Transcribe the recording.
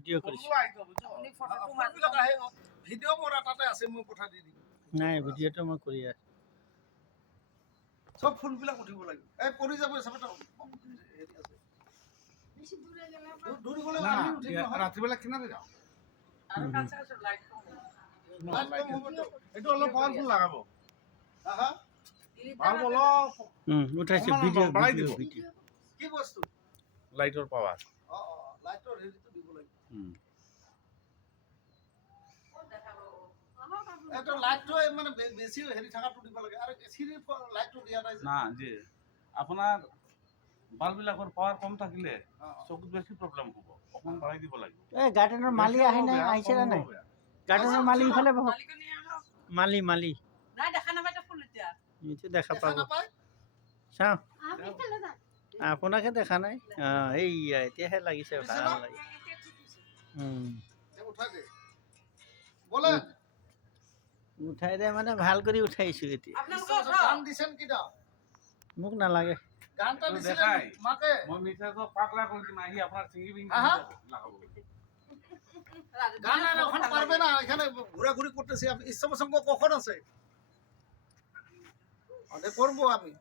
ভিডিঅ' কৰিছোঁ ভিডিঅ' মোৰ তাতে আছে মই পঠাই দি দিম। নাই ভিডিঅ'টো মই কৰি আছোঁ চব ফুলবিলাক উঠিব লাগিব। এই পৰি যাব হিচাপে হেৰি আছে। ৰাতিবেলা কিনাৰে যাওঁ। এইটো অলপ পাৱাৰফুল লগাব। হা? অলপ উম, ভিডিঅ' বঢ়াই দিব। ভিডিঅ' কি বস্তু? লাইটৰ পাৱাৰ লাইটৰ হেৰিটো দিব লাগিব এইটো লাইটটো মানে বেছি হেৰি থকাটো দিব লাগে। আৰু চিৰি লাইটটো দিয়া নাই না যে আপোনাৰ বাল্ববিলাকৰ পাৱাৰ কম থাকিলে অ, অ। চকুত বেছি প্ৰব্লেম হ'ব। অকণ বঢ়াই দিব লাগিব? এই গাৰ্ডেনৰ মালি আহে নাই আহিছে নে নাই? গাৰ্ডেনৰ মালি ইফালে বহক। মালি মালি। নাই দেখা নাপায় ফুল এতিয়া। দেখা পাব। চাওঁ। আপোনাকে দেখা নাই? অঁ এইয়া এতিয়াহে লাগিছে ভালো এই উঠাই দে বলে। উঠাই দে মানে ভালো কৰি উঠাইছোঁ এতিয়া। মোক নালাগে। গান আর এখন পারবে না এখানে ঘোরাঘুরি করতেছি আমি। ইচ্ছা প্রসঙ্গ কখন আছে? করব আমি।